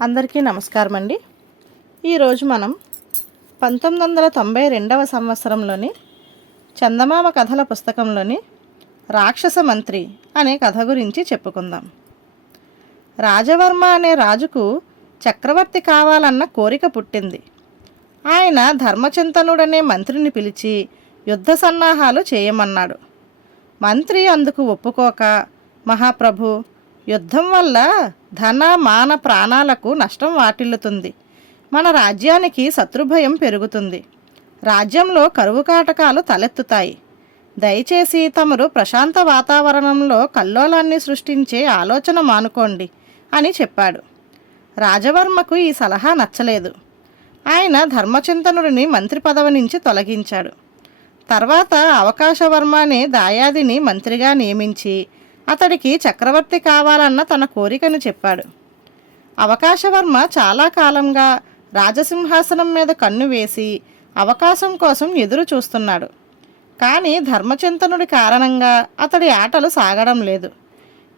అందరికీ నమస్కారం అండి. ఈరోజు మనం 1992వ సంవత్సరంలోని చందమామ కథల పుస్తకంలోని రాక్షస మంత్రి అనే కథ గురించి చెప్పుకుందాం. రాజవర్మ అనే రాజుకు చక్రవర్తి కావాలన్న కోరిక పుట్టింది. ఆయన ధర్మచింతనుడనే మంత్రిని పిలిచి యుద్ధ సన్నాహాలు చేయమన్నాడు. మంత్రి అందుకు ఒప్పుకోక, మహాప్రభు, యుద్ధం వల్ల ధన మాన ప్రాణాలకు నష్టం వాటిల్లుతుంది. మన రాజ్యానికి శత్రుభయం పెరుగుతుంది. రాజ్యంలో కరువు కాటకాలు తలెత్తుతాయి. దయచేసి తమరు ప్రశాంత వాతావరణంలో కల్లోలాన్ని సృష్టించే ఆలోచన మానుకోండి అని చెప్పాడు. రాజవర్మకు ఈ సలహా నచ్చలేదు. ఆయన ధర్మచింతనుడిని మంత్రి పదవి నుంచి తొలగించాడు. తర్వాత అవకాశవర్మ అనే దాయాదిని మంత్రిగా నియమించి అతడికి చక్రవర్తి కావాలన్న తన కోరికను చెప్పాడు. అవకాశవర్మ చాలా కాలంగా రాజసింహాసనం మీద కన్ను వేసి అవకాశం కోసం ఎదురు చూస్తున్నాడు. కానీ ధర్మచింతనుడి కారణంగా అతడి ఆటలు సాగడం లేదు.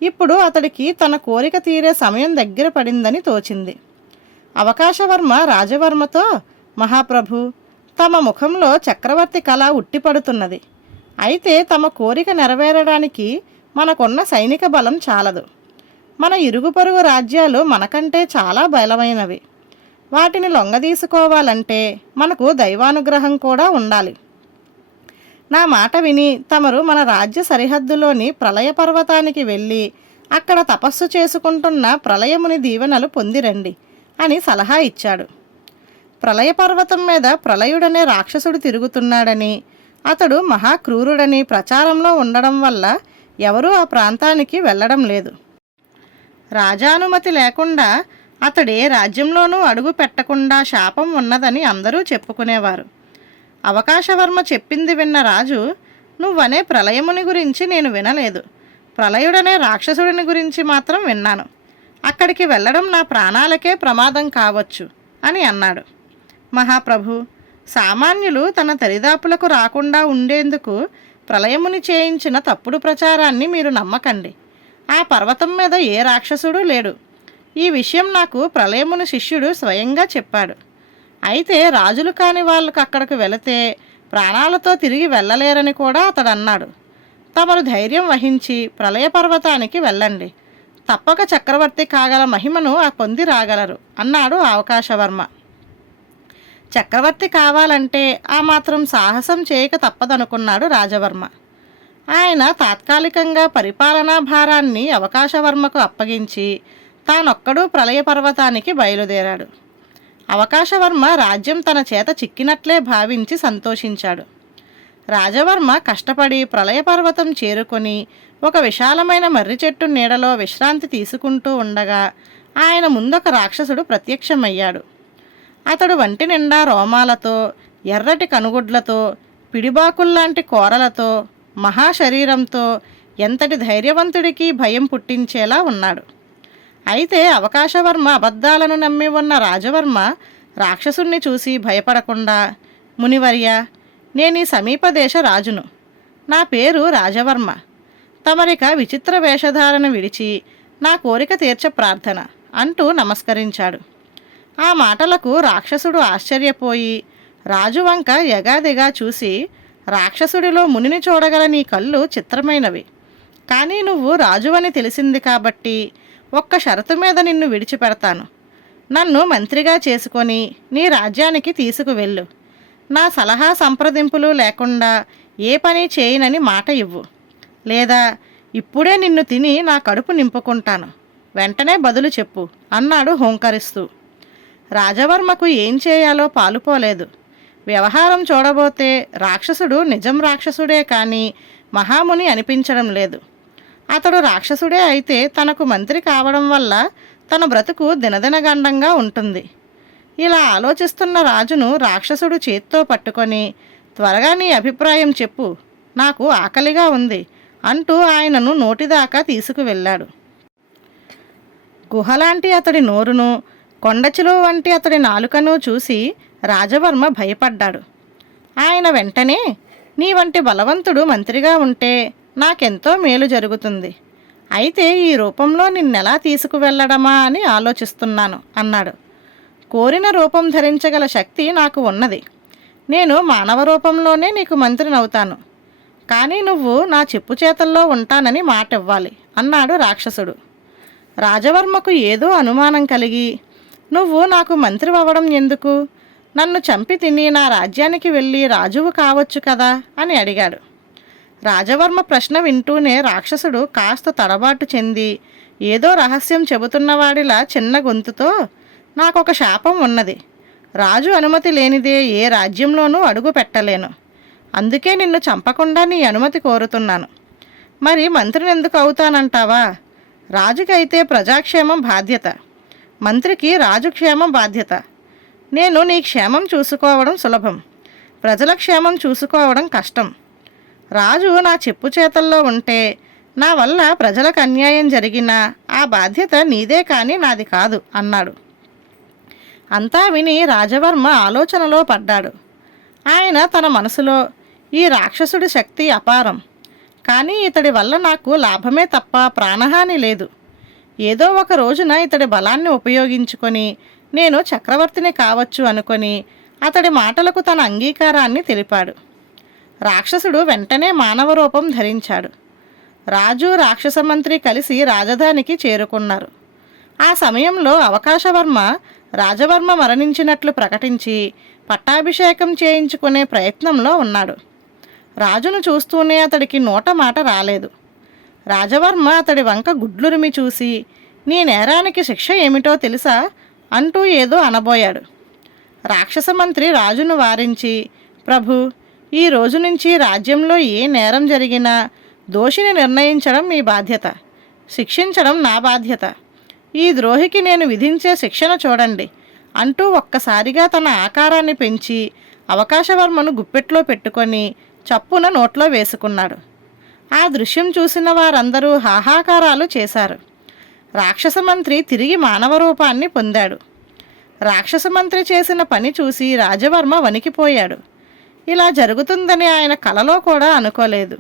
ఇప్పుడు అతడికి తన కోరిక తీరే సమయం దగ్గర పడిందని తోచింది. అవకాశవర్మ రాజవర్మతో, మహాప్రభు, తమ ముఖంలో చక్రవర్తి కళ ఉట్టిపడుతున్నది. అయితే తమ కోరిక నెరవేరడానికి మనకున్న సైనిక బలం చాలదు. మన ఇరుగు పొరుగు రాజ్యాలు మనకంటే చాలా బలమైనవి. వాటిని లొంగదీసుకోవాలంటే మనకు దైవానుగ్రహం కూడా ఉండాలి. నా మాట విని తమరు మన రాజ్య సరిహద్దులోని ప్రళయ పర్వతానికి వెళ్ళి అక్కడ తపస్సు చేసుకుంటున్న ప్రళయముని దీవెనలు పొందిరండి అని సలహా ఇచ్చాడు. ప్రళయ పర్వతం మీద ప్రళయుడనే రాక్షసుడు తిరుగుతున్నాడని, అతడు మహాక్రూరుడని ప్రచారంలో ఉండడం వల్ల ఎవరూ ఆ ప్రాంతానికి వెళ్ళడం లేదు. రాజానుమతి లేకుండా అతడే రాజ్యంలోనూ అడుగు పెట్టకుండా శాపం ఉన్నదని అందరూ చెప్పుకునేవారు. అవకాశవర్మ చెప్పింది విన్న రాజు, నువ్వనే ప్రళయముని గురించి నేను వినలేదు, ప్రళయుడనే రాక్షసుడిని గురించి మాత్రం విన్నాను. అక్కడికి వెళ్ళడం నా ప్రాణాలకే ప్రమాదం కావచ్చు అని అన్నాడు. మహాప్రభు, సామాన్యులు తన దరిదాపులకు రాకుండా ఉండేందుకు ప్రళయముని చేయించిన తప్పుడు ప్రచారాన్ని మీరు నమ్మకండి. ఆ పర్వతం మీద ఏ రాక్షసుడు లేడు. ఈ విషయం నాకు ప్రళయముని శిష్యుడు స్వయంగా చెప్పాడు. అయితే రాజులు కాని వాళ్ళకు అక్కడికి వెళితే ప్రాణాలతో తిరిగి వెళ్ళలేరని కూడా అతడు అన్నాడు. తమరు ధైర్యం వహించి ప్రళయ పర్వతానికి వెళ్ళండి. తప్పక చక్రవర్తి కాగల మహిమను పొంది రాగలరు అన్నాడు అవకాశవర్మ. చక్రవర్తి కావాలంటే ఆ మాత్రం సాహసం చేయక తప్పదనుకున్నాడు రాజవర్మ. ఆయన తాత్కాలికంగా పరిపాలనా భారాన్ని అవకాశవర్మకు అప్పగించి తానొక్కడూ ప్రళయ పర్వతానికి బయలుదేరాడు. అవకాశవర్మ రాజ్యం తన చేత చిక్కినట్లే భావించి సంతోషించాడు. రాజవర్మ కష్టపడి ప్రళయ పర్వతం చేరుకొని ఒక విశాలమైన మర్రి చెట్టు నీడలో విశ్రాంతి తీసుకుంటూ ఉండగా ఆయన ముందొక రాక్షసుడు ప్రత్యక్షమయ్యాడు. అతడు వంటి నిండా రోమాలతో, ఎర్రటి కనుగుడ్లతో, పిడిబాకుల్లాంటి కోరలతో, మహాశరీరంతో ఎంతటి ధైర్యవంతుడికి భయం పుట్టించేలా ఉన్నాడు. అయితే అవకాశవర్మ అబద్ధాలను నమ్మి ఉన్న రాజవర్మ రాక్షసుణ్ణి చూసి భయపడకుండా, మునివర్య, నేను ఈ సమీప దేశ రాజును. నా పేరు రాజవర్మ. తమరిక విచిత్ర వేషధారణ విడిచి నా కోరిక తీర్చ ప్రార్థన అంటూ నమస్కరించాడు. ఆ మాటలకు రాక్షసుడు ఆశ్చర్యపోయి రాజు వంక ఎగాదిగా చూసి, రాక్షసుడిలో మునిని చూడగల నీ కళ్ళు చిత్రమైనవి. కానీ నువ్వు రాజువని తెలిసింది కాబట్టి ఒక్క షరతు మీద నిన్ను విడిచిపెడతాను. నన్ను మంత్రిగా చేసుకొని నీ రాజ్యానికి తీసుకువెళ్ళు. నా సలహా సంప్రదింపులు లేకుండా ఏ పని చేయనని మాట ఇవ్వు. లేదా ఇప్పుడే నిన్ను తిని నా కడుపు నింపుకుంటాను. వెంటనే బదులు చెప్పు అన్నాడు హోంకరిస్తూ. రాజవర్మకు ఏం చేయాలో పాలుపోలేదు. వ్యవహారం చూడబోతే రాక్షసుడు నిజం రాక్షసుడే కానీ మహాముని అనిపించడం లేదు. అతడు రాక్షసుడే అయితే తనకు మంత్రి కావడం వల్ల తన బ్రతుకు దినదినగండంగా ఉంటుంది. ఇలా ఆలోచిస్తున్న రాజును రాక్షసుడు చేత్తో పట్టుకొని, త్వరగా నీ అభిప్రాయం చెప్పు, నాకు ఆకలిగా ఉంది అంటూ ఆయనను నోటిదాకా తీసుకువెళ్ళాడు. గుహలాంటి అతడి నోరును, కొండచిలువ వంటి అతడి నాలుకను చూసి రాజవర్మ భయపడ్డాడు. ఆయన వెంటనే, నీ వంటి బలవంతుడు మంత్రిగా ఉంటే నాకెంతో మేలు జరుగుతుంది. అయితే ఈ రూపంలో నిన్నెలా తీసుకువెళ్ళడమా అని ఆలోచిస్తున్నాను అన్నాడు. కోరిన రూపం ధరించగల శక్తి నాకు ఉన్నది. నేను మానవ రూపంలోనే నీకు మంత్రినవుతాను. కానీ నువ్వు నా చెప్పు చేతల్లో ఉంటానని మాట ఇవ్వాలి అన్నాడు రాక్షసుడు. రాజవర్మకు ఏదో అనుమానం కలిగి, నువ్వు నాకు మంత్రి అవ్వడం ఎందుకు? నన్ను చంపి తిని నా రాజ్యానికి వెళ్ళి రాజువు కావచ్చు కదా అని అడిగాడు. రాజవర్మ ప్రశ్న వింటూనే రాక్షసుడు కాస్త తడబాటు చెంది ఏదో రహస్యం చెబుతున్నవాడిలా చిన్న గొంతుతో, నాకొక శాపం ఉన్నది. రాజు అనుమతి లేనిదే ఏ రాజ్యంలోనూ అడుగు పెట్టలేను. అందుకే నిన్ను చంపకుండా నీ అనుమతి కోరుతున్నాను. మరి మంత్రిని ఎందుకు అవుతానంటావా? రాజుకైతే ప్రజాక్షేమం బాధ్యత, మంత్రికి రాజు క్షేమం బాధ్యత. నేను నీ క్షేమం చూసుకోవడం సులభం, ప్రజల క్షేమం చూసుకోవడం కష్టం. రాజు నా చెప్పు చేతల్లో ఉంటే నా వల్ల ప్రజలకు అన్యాయం జరిగినా ఆ బాధ్యత నీదే కానీ నాది కాదు అన్నాడు. అంతా విని రాజవర్మ ఆలోచనలో పడ్డాడు. ఆయన తన మనసులో, ఈ రాక్షసుడి శక్తి అపారం, కానీ ఇతడి వల్ల నాకు లాభమే తప్ప ప్రాణహాని లేదు. ఏదో ఒక రోజున ఇతడి బలాన్ని ఉపయోగించుకొని నేను చక్రవర్తిని కావచ్చు అనుకొని అతడి మాటలకు తన అంగీకారాన్ని తెలిపాడు. రాక్షసుడు వెంటనే మానవ రూపం ధరించాడు. రాజు రాక్షస మంత్రి కలిసి రాజధానికి చేరుకున్నారు. ఆ సమయంలో అవకాశవర్మ రాజవర్మ మరణించినట్లు ప్రకటించి పట్టాభిషేకం చేయించుకునే ప్రయత్నంలో ఉన్నాడు. రాజును చూస్తూనే అతడికి నోట మాట రాలేదు. రాజవర్మ అతడి వంక గుడ్లురిమి చూసి, నీ నేరానికి శిక్ష ఏమిటో తెలుసా అంటూ ఏదో అనబోయాడు. రాక్షస మంత్రి రాజును వారించి, ప్రభు, ఈ రోజు నుంచి రాజ్యంలో ఏ నేరం జరిగినా దోషిని నిర్ణయించడం మీ బాధ్యత, శిక్షించడం నా బాధ్యత. ఈ ద్రోహికి నేను విధించే శిక్షణ చూడండి అంటూ ఒక్కసారిగా తన ఆకారాన్ని పెంచి అవకాశవర్మను గుప్పెట్లో పెట్టుకొని చప్పున నోట్లో వేసుకున్నాడు. ఆ దృశ్యం చూసిన వారందరూ హాహాకారాలు చేశారు. రాక్షస మంత్రి తిరిగి మానవ రూపాన్ని పొందాడు. రాక్షస మంత్రి చేసిన పని చూసి రాజవర్మ వణికిపోయాడు. ఇలా జరుగుతుందని ఆయన కలలో కూడా అనుకోలేదు.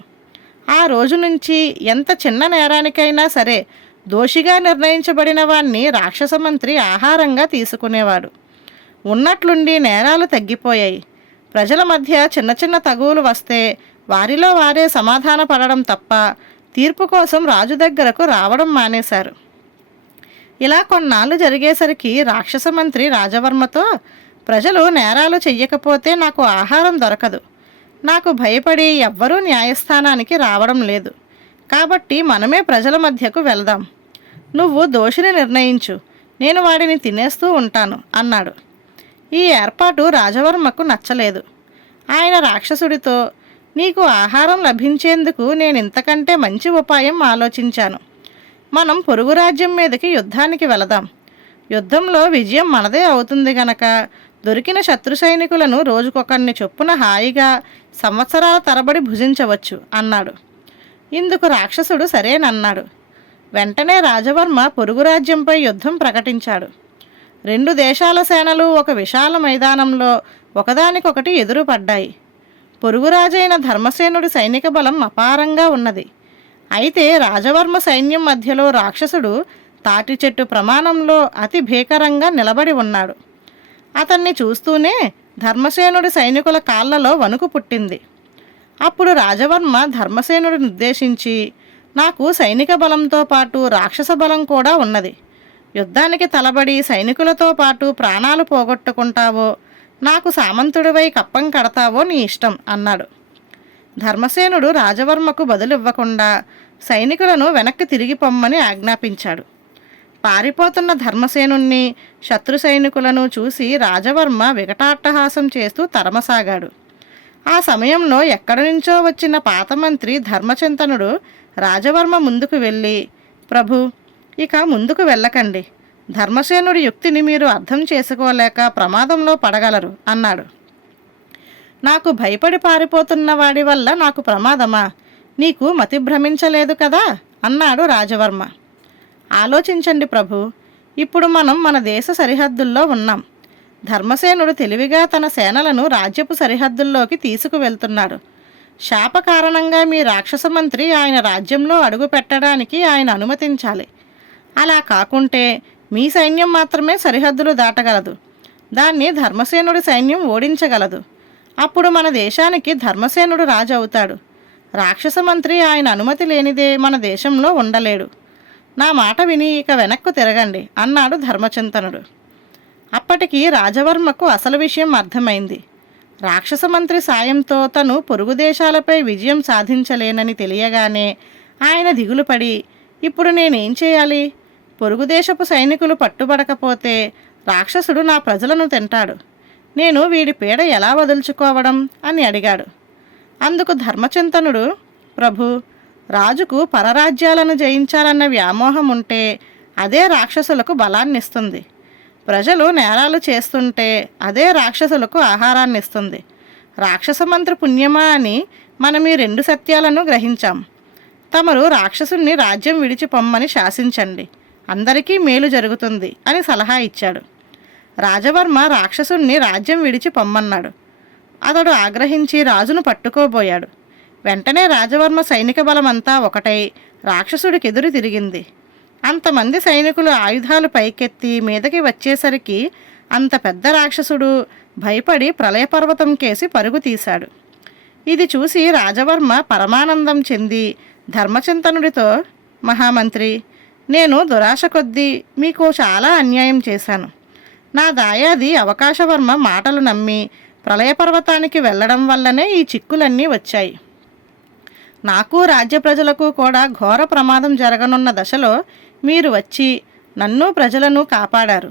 ఆ రోజు నుంచి ఎంత చిన్న నేరానికైనా సరే దోషిగా నిర్ణయించబడిన వాణ్ణి రాక్షస మంత్రి ఆహారంగా తీసుకునేవాడు. ఉన్నట్లుండి నేరాలు తగ్గిపోయాయి. ప్రజల మధ్య చిన్న చిన్న తగువులు వస్తే వారిలో వారే సమాధాన పడడం తప్ప తీర్పు కోసం రాజు దగ్గరకు రావడం మానేశారు. ఇలా కొన్నాళ్ళు జరిగేసరికి రాక్షస మంత్రి రాజవర్మతో, ప్రజలు నేరాలు చెయ్యకపోతే నాకు ఆహారం దొరకదు. నాకు భయపడి ఎవ్వరూ న్యాయస్థానానికి రావడం లేదు. కాబట్టి మనమే ప్రజల మధ్యకు వెళ్దాం. నువ్వు దోషిని నిర్ణయించు, నేను వాడిని తినేస్తూ ఉంటాను అన్నాడు. ఈ ఏర్పాటు రాజవర్మకు నచ్చలేదు. ఆయన రాక్షసుడితో, నీకు ఆహారం లభించేందుకు నేను ఇంతకంటే మంచి ఉపాయం ఆలోచించాను. మనం పొరుగు రాజ్యం మీదకి యుద్ధానికి వెళదాం. యుద్ధంలో విజయం మనదే అవుతుంది గనక దొరికిన శత్రు సైనికులను రోజుకొకరిని చొప్పున హాయిగా సంవత్సరాల తరబడి భుజించవచ్చు అన్నాడు. ఇందుకు రాక్షసుడు సరేనన్నాడు. వెంటనే రాజవర్మ పొరుగు రాజ్యంపై యుద్ధం ప్రకటించాడు. 2 దేశాల సేనలు ఒక విశాల మైదానంలో ఒకదానికొకటి ఎదురుపడ్డాయి. పొరుగురాజైన ధర్మసేనుడి సైనిక బలం అపారంగా ఉన్నది. అయితే రాజవర్మ సైన్యం మధ్యలో రాక్షసుడు తాటి చెట్టు ప్రమాణంలో అతి భీకరంగా నిలబడి ఉన్నాడు. అతన్ని చూస్తూనే ధర్మసేనుడి సైనికుల కాళ్లలో వణుకు పుట్టింది. అప్పుడు రాజవర్మ ధర్మసేనుడిని ఉద్దేశించి, నాకు సైనిక బలంతో పాటు రాక్షస బలం కూడా ఉన్నది. యుద్ధానికి తలబడి సైనికులతో పాటు ప్రాణాలు పోగొట్టుకుంటావో, నాకు సామంతుడివై కప్పం కడతావో నీ ఇష్టం అన్నాడు. ధర్మసేనుడు రాజవర్మకు బదులివ్వకుండా సైనికులను వెనక్కి తిరిగి పొమ్మని ఆజ్ఞాపించాడు. పారిపోతున్న ధర్మసేనుణ్ణి, శత్రు సైనికులను చూసి రాజవర్మ వికటాట్టహాసం చేస్తూ తరమసాగాడు. ఆ సమయంలో ఎక్కడి నుంచో వచ్చిన పాత మంత్రి ధర్మచింతనుడు రాజవర్మ ముందుకు వెళ్ళి, ప్రభు, ఇక ముందుకు వెళ్ళకండి. ధర్మసేనుడి యుక్తిని మీరు అర్థం చేసుకోలేక ప్రమాదంలో పడగలరు అన్నాడు. నాకు భయపడి పారిపోతున్న వాడి వల్ల నాకు ప్రమాదమా? నీకు మతి భ్రమించలేదు కదా అన్నాడు రాజవర్మ. ఆలోచించండి ప్రభు, ఇప్పుడు మనం మన దేశ సరిహద్దుల్లో ఉన్నాం. ధర్మసేనుడు తెలివిగా తన సేనలను రాజ్యపు సరిహద్దుల్లోకి తీసుకువెళ్తున్నాడు. శాప కారణంగా మీ రాక్షస మంత్రి ఆయన రాజ్యంలో అడుగు పెట్టడానికి ఆయన అనుమతించాలి. అలా కాకుంటే మీ సైన్యం మాత్రమే సరిహద్దులు దాటగలదు. దాన్ని ధర్మసేనుడి సైన్యం ఓడించగలదు. అప్పుడు మన దేశానికి ధర్మసేనుడు రాజు అవుతాడు. రాక్షస మంత్రి ఆయన అనుమతి లేనిదే మన దేశంలో ఉండలేడు. నా మాట విని ఇక వెనక్కు తిరగండి అన్నాడు ధర్మచింతనుడు. అప్పటికి రాజవర్మకు అసలు విషయం అర్థమైంది. రాక్షస మంత్రి సాయంతో తను పొరుగు దేశాలపై విజయం సాధించలేనని తెలియగానే ఆయన దిగులుపడి, ఇప్పుడు నేనేం చేయాలి? పొరుగుదేశపు సైనికులు పట్టుబడకపోతే రాక్షసుడు నా ప్రజలను తింటాడు. నేను వీడి పీడ ఎలా వదులుచుకోవడం అని అడిగాడు. అందుకు ధర్మచింతనుడు, ప్రభు, రాజుకు పరరాజ్యాలను జయించాలన్న వ్యామోహం ఉంటే అదే రాక్షసులకు బలాన్నిస్తుంది. ప్రజలు నేరాలు చేస్తుంటే అదే రాక్షసులకు ఆహారాన్ని ఇస్తుంది. రాక్షస మంత్రి పుణ్యమా అని మనం ఈ 2 సత్యాలను గ్రహించాం. తమరు రాక్షసుణ్ణి రాజ్యం విడిచి పొమ్మని శాసించండి, అందరికీ మేలు జరుగుతుంది అని సలహా ఇచ్చాడు. రాజవర్మ రాక్షసుణ్ణి రాజ్యం విడిచి పొమ్మన్నాడు. అతడు ఆగ్రహించి రాజును పట్టుకోబోయాడు. వెంటనే రాజవర్మ సైనిక బలమంతా ఒకటై రాక్షసుడికెదురు తిరిగింది. అంతమంది సైనికులు ఆయుధాలు పైకెత్తి మీదకి వచ్చేసరికి అంత పెద్ద రాక్షసుడు భయపడి ప్రళయపర్వతం కేసి పరుగు తీశాడు. ఇది చూసి రాజవర్మ పరమానందం చెంది ధర్మచింతనుడితో, మహామంత్రి, నేను దురాశ కొద్దీ మీకు చాలా అన్యాయం చేశాను. నా దాయాది అవకాశవర్మ మాటలు నమ్మి ప్రళయపర్వతానికి వెళ్ళడం వల్లనే ఈ చిక్కులన్నీ వచ్చాయి. నాకు రాజ్య ప్రజలకు కూడా ఘోర ప్రమాదం జరగనున్న దశలో మీరు వచ్చి నన్ను ప్రజలను కాపాడారు.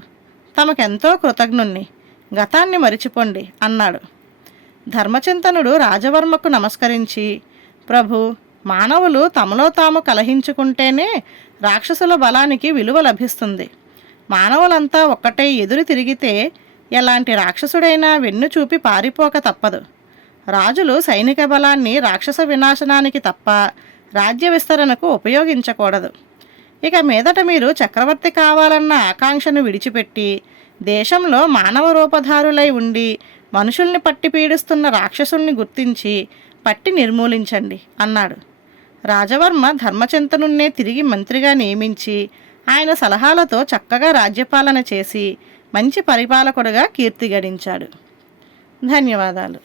తమకెంతో కృతజ్ఞుణ్ణి. గతాన్ని మరిచిపోండి అన్నాడు. ధర్మచింతనుడు రాజవర్మకు నమస్కరించి, ప్రభు, మానవులు తమలో తాము కలహించుకుంటేనే రాక్షసుల బలానికి విలువ లభిస్తుంది. మానవులంతా ఒక్కటై ఎదురు తిరిగితే ఎలాంటి రాక్షసుడైనా వెన్ను చూపి పారిపోక తప్పదు. రాజులు సైనిక బలాన్ని రాక్షస వినాశనానికి తప్ప రాజ్య విస్తరణకు ఉపయోగించకూడదు. ఇక మీదట మీరు చక్రవర్తి కావాలన్న ఆకాంక్షను విడిచిపెట్టి దేశంలో మానవ రూపధారులై ఉండి మనుషుల్ని పట్టి పీడిస్తున్న రాక్షసుల్ని గుర్తించి పట్టి నిర్మూలించండి అన్నాడు. రాజవర్మ ధర్మచింతనున్నే తిరిగి మంత్రిగా నియమించి ఆయన సలహాలతో చక్కగా రాజ్యపాలన చేసి మంచి పరిపాలకుడుగా కీర్తి గడించాడు. ధన్యవాదాలు.